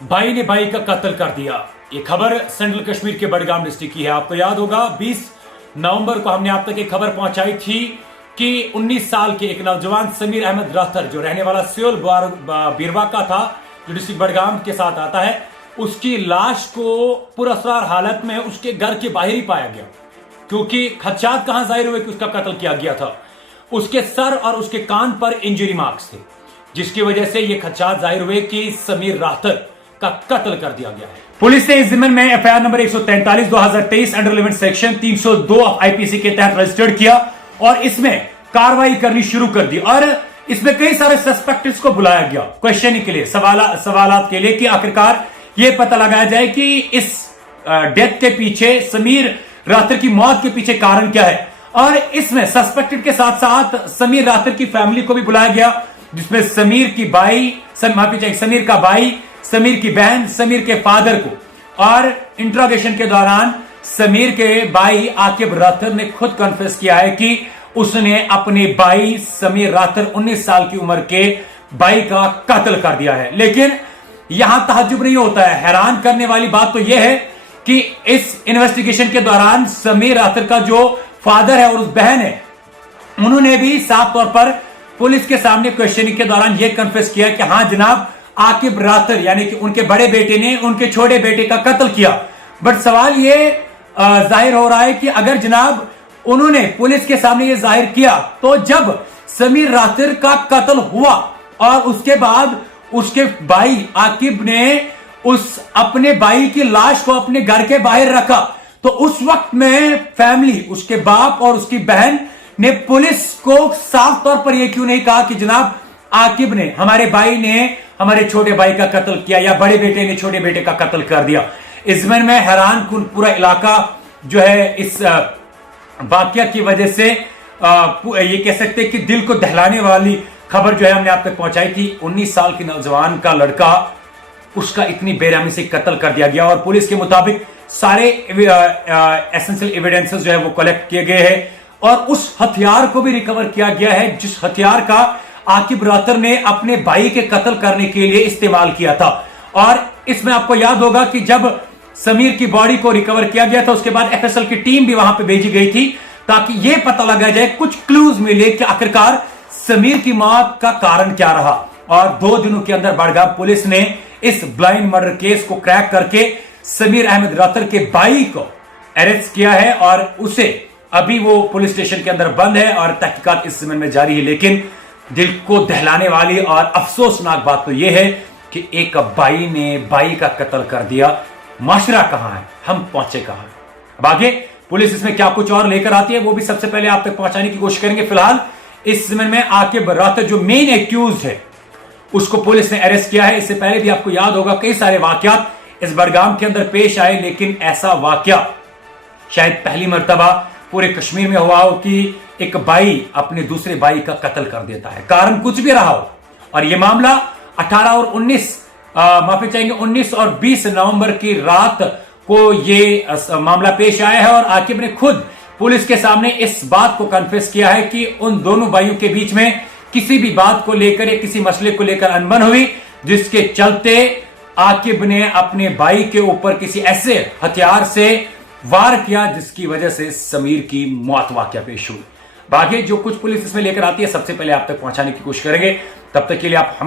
भाई ने भाई का कत्ल कर दिया। ये खबर सेंट्रल कश्मीर के बडगाम डिस्ट्रिक्ट की है। आपको याद होगा 20 नवंबर को हमने आप तक एक खबर पहुंचाई थी कि 19 साल के एक नौजवान समीर अहमद राथर जो रहने वाला सियोल बीरवा का था, जो डिस्ट्रिक्ट बडगाम के साथ आता है, उसकी लाश को पुरअसरार हालत में उसके घर के बाहर ही पाया गया। क्योंकि खदशात कहां जाहिर हुए कि उसका कत्ल किया गया था। उसके सर और उसके कान पर इंजरी मार्क्स थे, जिसकी वजह से यह खदशात जाहिर हुए कि समीर राथर का कत्ल कर दिया गया है। पुलिस ने इस जिम्मन में FIR number 143/2023 under 11 section 302 IPC के तहत रजिस्टर्ड किया और इसमें कार्रवाई करनी शुरू कर दी। और इसमें कई सारे सस्पेक्ट्स को बुलाया गया क्वेश्चनिंग के लिए, सवालात के लिए, कि आखिरकार यह पता लगाया जाए कि इस डेथ के पीछे, समीर राथर की मौत के पीछे कारण क्या है। और इसमें सस्पेक्टेड के साथ साथ समीर राथर की फैमिली को भी बुलाया गया, जिसमें समीर की भाई, समीर का भाई, समीर की बहन, समीर के फादर को। और इंट्रोगेशन के दौरान समीर के भाई आकिब राथर ने खुद कन्फेस किया है कि उसने अपने भाई समीर राथर 19 साल की उम्र के भाई का कत्ल कर दिया है। लेकिन यहां तहज्जुब नहीं होता है। हैरान करने वाली बात तो यह है कि इस इन्वेस्टिगेशन के दौरान समीर राथर का जो फादर है और उस बहन है, उन्होंने भी साफ तौर पर पुलिस के सामने क्वेश्चनिंग के दौरान यह कन्फेस किया कि हां जनाब, आकिब राथर यानी कि उनके बड़े बेटे ने उनके छोटे बेटे का कत्ल किया। बट सवाल यह जाहिर हो रहा है कि अगर जनाब उन्होंने पुलिस के सामने यह जाहिर किया, तो जब समीर राथर का कत्ल हुआ और उसके बाद उसके भाई आकिब ने उस अपने भाई की लाश को अपने घर के बाहर रखा, तो उस वक्त में फैमिली, उसके बाप और उसकी बहन ने पुलिस को साफ तौर पर यह क्यों नहीं कहा कि जनाब आकिब ने, हमारे भाई ने हमारे छोटे भाई का कत्ल किया या बड़े बेटे ने छोटे बेटे का कत्ल कर दिया। इस जमन में हैरान कुन पूरा इलाका जो है इस वाकया की वजह से ये कह सकते हैं कि दिल को दहलाने वाली खबर जो है हमने आप तक पहुंचाई थी। 19 साल के नौजवान का लड़का, उसका इतनी बेरहमी से कत्ल कर दिया गया और पुलिस के मुताबिक सारे एसेंशियल एविडेंसेस जो है वो कलेक्ट किए गए हैं और उस हथियार को भी रिकवर किया गया है जिस हथियार का आकिब राथर ने अपने भाई के कत्ल करने के लिए इस्तेमाल किया था। और इसमें आपको याद होगा कि जब समीर की बॉडी को रिकवर किया गया था, उसके बाद एफएसएल की टीम भी वहां पे भेजी गई थी ताकि यह पता लगाया जाए, कुछ क्लूज मिले कि आखिरकार समीर की मौत का कारण क्या रहा। और 2 दिनों के अंदर बडगाम पुलिस ने इस ब्लाइंड मर्डर केस को क्रैक करके समीर अहमद राथर के भाई को अरेस्ट किया है और उसे अभी वो पुलिस स्टेशन के अंदर बंद है और तहकीकात इस समय में जारी है। लेकिन दिल को दहलाने वाली और अफसोसनाक बात तो यह है कि एक भाई ने भाई का कत्ल कर दिया। माशरा कहां है, हम पहुंचे कहां। अब आगे पुलिस इसमें क्या कुछ और लेकर आती है वो भी सबसे पहले आप तक पहुंचाने की कोशिश करेंगे। फिलहाल इस समय में आकिब राथर जो मेन एक्यूज है उसको पुलिस ने अरेस्ट किया है। इससे पहले भी आपको याद होगा कई सारे वाकयात इस बडगाम के अंदर पेश आए, लेकिन ऐसा वाकया शायद पहली मर्तबा पूरे कश्मीर में हुआ हो कि एक भाई अपने दूसरे भाई का कत्ल कर देता है, कारण कुछ भी रहा हो। और यह मामला 18 और 19 माफी चाहेंगे 19 और 20 नवंबर की रात को यह मामला पेश आया है और आकिब ने खुद पुलिस के सामने इस बात को कन्फेस किया है कि उन दोनों भाइयों के बीच में किसी भी बात को लेकर या किसी मसले को लेकर अनबन हुई, जिसके चलते आकिब ने अपने भाई के ऊपर किसी ऐसे हथियार से वार किया जिसकी वजह से समीर की मौत वाकया पेश हुई। बाकी जो कुछ पुलिस इसमें लेकर आती है सबसे पहले आप तक पहुंचाने की कोशिश करेंगे। तब तक के लिए आप